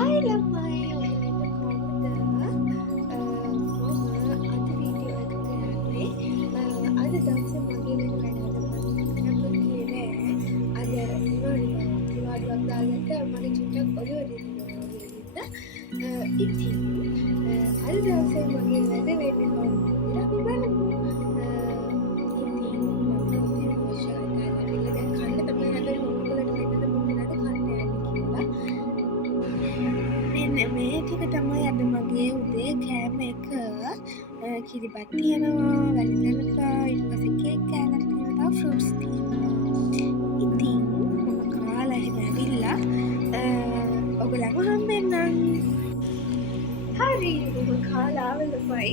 Hi ළමයි ඔයාලට කොහොමද? මම අද වීඩියෝ එකක යන්නේ අද දවසේ මගේ වෙන වැඩ අද මම කිව්වේ අද නිවාඩුවක් දාගත්ත මට චුට්ටක් ඔළුව රිදෙනවා වගේ හින්දා ඉතින් අද දවසේ මගේ වැඩ වෙන්නේ කොහොමද කියලා අපි බලමු. ඉතින් මම උදේ පොෂා දාලා දැන් කන්න තමයි හදන්නේ මොකද වෙනද මොකද කන්න යන්නේ කියලා. මෙන්න මේ ටික තමයි අද මගේ උදේ කෑම එක. කිරිබත් තියෙනවා, වැලිතලපා, ඊට පස්සේ කේක් කෑල්ලක් තියෙනවා, ෆෘට්ස් තියෙනවා. ඉතින් මම කාලා එහෙම ඇවිල්ලා ඔයගලව හම්බෙන්නම්. හරි මම කාලා ආවලමයි.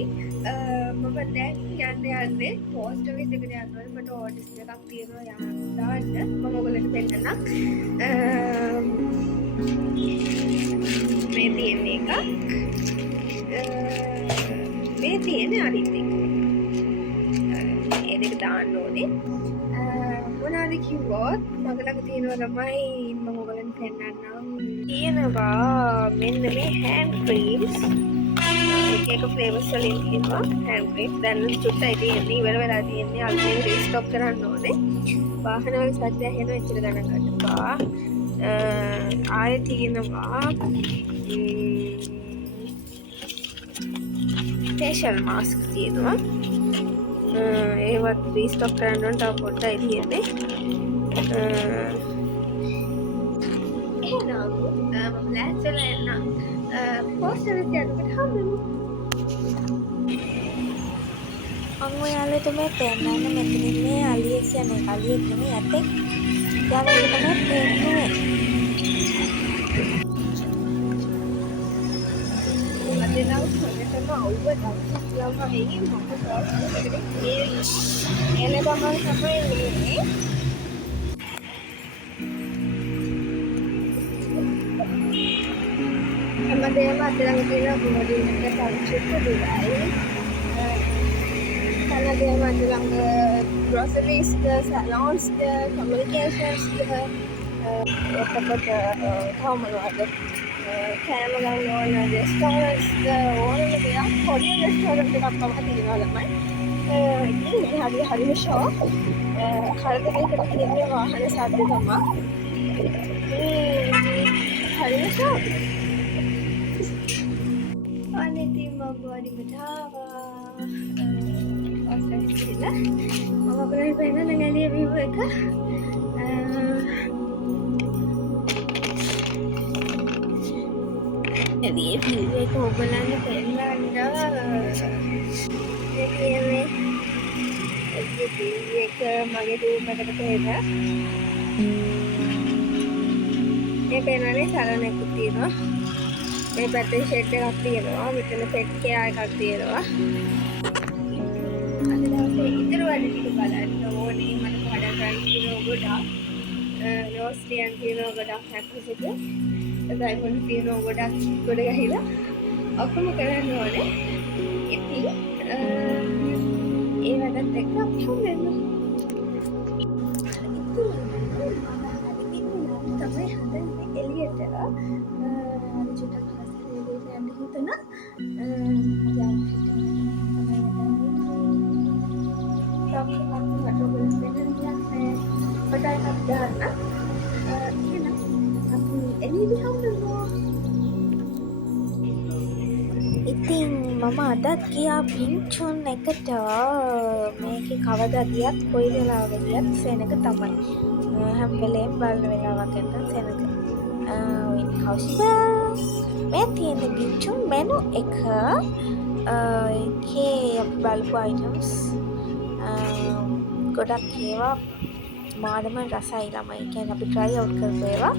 මම දැන් යන්නේ පෝස්ට් ඔෆිස් එකට යන්න ඕනේ. මට ඕඩර්ස් එකක් තියෙනවා දාන්න. මම ඔයගලට පෙන්නන්නම්. මේ තියෙන එකක් මේ තියෙන අනිත් එක ඒ දෙක දාන්න ඕනේ. මොනවද කිව්වොත් මගේ ළඟ තියෙනවා ළමයි මම ඔයගලන්ට පෙන්නන්නම්. තියෙනවා මෙන්න මේ හෑන්ඩ් ක්‍රීම්ස් එක ෆ්ලේවර්ස් වලින් තියෙනවා හෑන්ඩ් ක්‍රීම්ස්. දැන් චුට්ටයි තියෙන්නේ ඉවර වෙලා තියෙන්නේ. අලුතෙන් රීස්ටොක් කරන්න ඕනේ. වාහන වල සද්ද ඇහෙනවා එච්චර ගණන් ගන්න එපා. ආයෙ තියෙනවා ෆේෂල් මාස්ක් තියෙනවා. ඒවත් රීස්ටොක් කරන්න ඕන තව පොඩ්ඩයි තියෙන්නේ. එහෙනම් මම ලෑස්තිලා එන්නම්. පෝස්ට් එකේ යනකොට හම්බෙමු. මම ඔයාලට මේ පෙන්නන්න මෙතනින් මේ අලියෙක් කියන්නේ අලියෙක් නෙමෙයි ඇතෙක්. යාළුවා ඒක තමයි පෙන්නුවේ. අදලා උඩටම අවුව දවසක් ළමයි මම පෝස්ට් එකේ එන ගමන් තමයි එන්නේ. හැමදේම අද ළඟ තියෙන බෝඩින් එක පරිච්ඡේද දෙකයි. හැමදේම අද ළඟ groceries salons communications එතකොට කොහොමද කෑම ගන්න ඕන restaurants ඕනම දෙයක් පොඩි restaurant එකක් තමයි තියෙනවා ළමයි. ඉතින් හරිම ෂෝක්. කරදරයකට කියන්නේ වාහන ශබ්ද තමයි. හරිම ෂෝක්. අනිතින් මම බෝඩියට ආවා. ඔස්ට්‍රේලියාවේ මම ඔයගලන්ට පෙන්නන්න ගලිය view එක. එදී view එක ඔයගලන්ට පෙන්නන්න එක මගේ රූම් එකට පෙන්න. මේ පෙන්නන්නේ සලන එකක් තියෙනවා. මේ පැත්තේ ෂෙඩ් එකක් තියෙනවා. මෙතන පෙට් කෙයා එකක් තියෙනවා. අද දවසේ ඉතුරු වැඩ ටික බලන්න ඕනේ. මට කඩ ගන්න තියෙනවා ගොඩක්. රෝස් ටියන් තියෙනවා ගොඩක් හැප්පිසිට. ඩයිමන්ඩ් තියෙනවා ගොඩක් ගොඩ ගහිලා. ඔක්කොම කරන්න ඕනේ. ඉතින් ඒ වැඩත් එක්ක අපි හම්බෙමු. තමයි හදන්නේ එළියට. චුට්ටක් හස්තේ යන්න හිතන ඉතින් මම අදත් ගියා පින්චුන් එකට. මේකේ කවදා ගියත් කොයි වෙලාවක ගියත් සෙනඟ තමයි. හැම වෙලේම බලන වෙලාවක් නැත්නම් සෙනඟ. මේ තියෙන පින්චුන් මෙනු එක ඒකේ බලපු අයිටම්ස් ගොඩක් ඒවා මාදම රසයි ළමයි. කියන්නේ අපි try out කරපු ඒවා.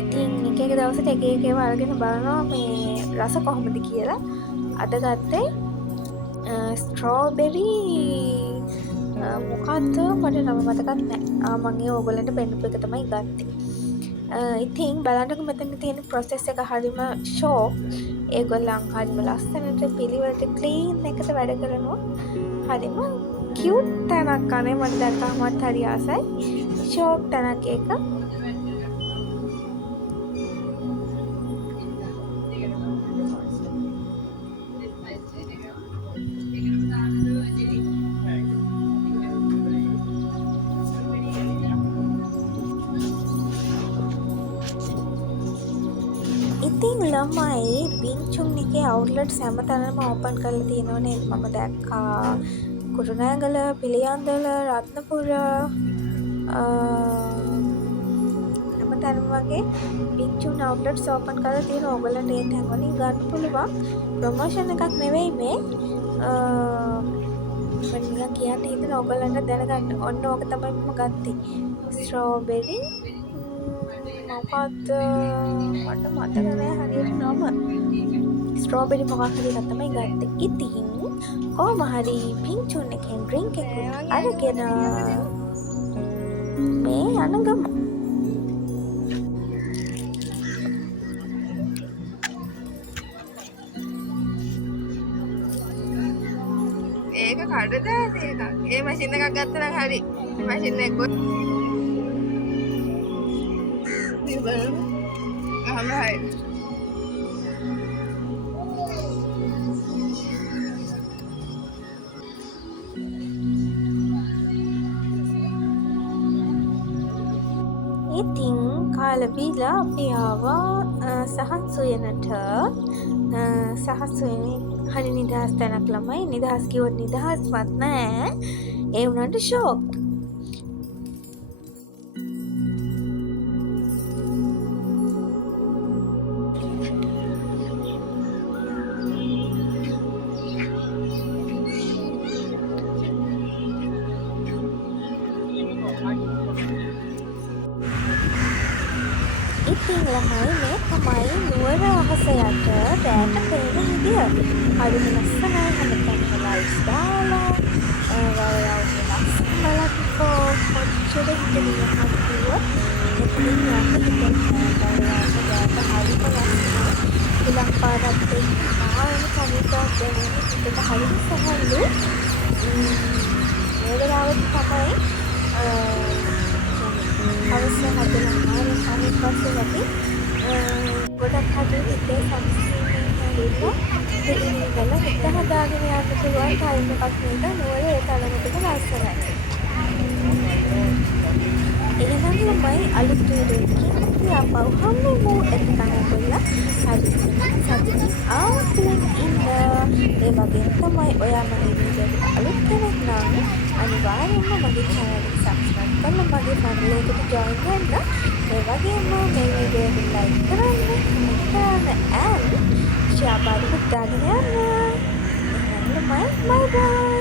ඉතින් එක එක දවසට එක එක ඒවා අරගෙන බලනවා මේ රස කොහොමද කියලා. අද ගත්තේ ස්ට්‍රෝබෙරි මොකක්ද මට නම මතකත් නැහැ. මම ඒ ඕගොල්ලන්ට පෙන්නපු එක තමයි ගත්තේ. ඉතින් බලන්නකො මෙතන තියෙන process එක හරිම ෂෝක්. ඒගොල්ලන් හරිම ලස්සනට පිළිවෙලට ක්ලීන් එකට වැඩ කරනවා. හරිම කියුට් තැනක් අනේ මට දැක්කමත් හරි ආසයි. ෂෝක් තැනක් එක. ඉතින් ළමයි බිංචුන් එකේ අවුට්ලට්ස් හැමතැනම ඕපන් කරලා තියෙනවා නේද? මම දැක්කා කුරුණෑගල, පිළියන්දල, රත්නපුර හැමතැනම වගේ බිංචුන් අවුට්ලට්ස් ඕපන් කරලා තියෙනවා. ඕගොල්ලන්ට ඒ තැන් වලින් ගන්න පුළුවන්. ප්‍රොමෝෂන් එකක් නෙවෙයි මේ. මම නිකන් කියන්න හිතන ඕගොල්ලන්ට දැනගන්න. ඔන්න ඕක තමයි මම ගත්තේ. ස්ට්‍රෝබෙරි මොකක්ද මට මතක නෑ හරියට නම. ස්ට්‍රෝබෙරි මොකක් හරි එකක් තමයි ගත්තේ. ඉතින් කොහොම හරි බිංචුන් එකෙන් ඩ්‍රින්ක් එකක් අරගෙන මේ යන ගම. ඒක කඩදාසි එකක්. ඒ මැෂින් එකක් ගත්තා නම් හරි. මැෂින් එක ගොඩ හරි. ඉතින් කාලා බීලා අපි ආවා සහන් සොයනට. සහන් සොයන්නේ හරි නිදහස් තැනක් ළමයි. නිදහස් කිව්වොත් නිදහස්වත් නෑ. ඒ වුණාට ෂෝක්. ඉතින් ළමයි මේ තමයි නුවර අහස යට රෑට පේන විදිය. හරිම ලස්සනයි. හැමතැනම ලයිට්ස් දාලා වලවල් ලස්සන බලන්නකෝ. කොච්චර හිතෙන්නේ කිව්වොත් එතනින් යන්න හිතෙන්නේ රෑට හරිම ලස්සනයි. ඊළඟ පාරක් දෙන්න ආවම කනිටක් දෙන්නේ හිතට හරිම සහල්ලු. මේ වෙලාවට තමයි හවස හදලා අනිත් පස්සේ අපි ගොඩක් හදලා හිතේ සංසිඳීමෙන් හැදෙලා ඉතින් ඉඳලා හිත හදාගෙන යන්න පුළුවන් ටයිම් එකක් නේද නුවර ඒ තරමටම ලස්සනයි. එහෙනම් ළමයි අලුත් වීඩියෝ එකකින් අපි ආපහු හම්බෙමු. එතකන් ඔයගොල්ලෝ හරි සතුටින් ආවතුලින් ඉන්න. ඒ වගේම තමයි ඔයා මගේ වීඩියෝ එකට අලුත් කෙනෙක් නම් අනිවාර්යෙන්ම මගේ channel එක subscribe කරලා මගේ family එකට join වෙන්න. ඒ වගේම මේ වීඩියෝ එක like කරන්න, comment කරන්න and share බටන් එක දාගෙන යන්න. එහෙනම් ළමයි bye bye.